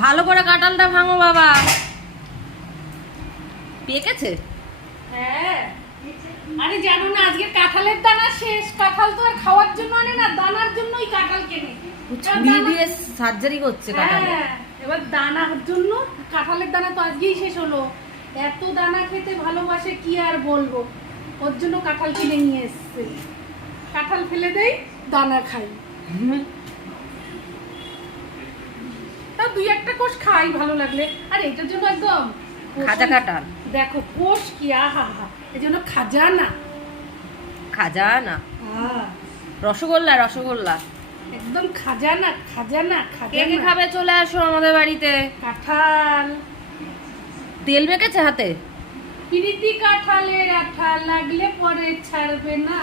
ভালো করে কাঁঠালটা ভাঙো বাবা। পেকেছে? হ্যাঁ। আরে জানো না আজকে কাঁঠালের দানা শেষ। কাঁঠাল তো আর খাওয়ার জন্য আনে না, দানার জন্যই কাঁঠাল কেনে। ছুরি দিয়ে সার্জারি করছে কাঁঠাল। হ্যাঁ, এবার দানার জন্য কাঁঠালের দানা তো আজকেই শেষ হলো। এত দানা খেতে ভালোবাসে কি আর বলবো, ওর জন্য কাঁঠাল কিনে নিয়ে এসছে। কাঁঠাল ফেলে দেই, দানা খাই। তা দুই একটা কোষ খাই ভালো লাগলে। আর এটার জন্য একদম খাজা কাঁঠাল। দেখো কোষ কি, আহা হা, এই জন্য খাজানা। খাজানা, হ্যাঁ, রসগোল্লা রসগোল্লা। একদম খাজানা খাজানা কে কে খাজানা। খাবে চলে আসো আমাদের বাড়িতে। কাঁঠাল তেল মেখেছে হাতে? প্রীতি কাঁঠালের আঠা লাগলে পরে ছাড়বে না।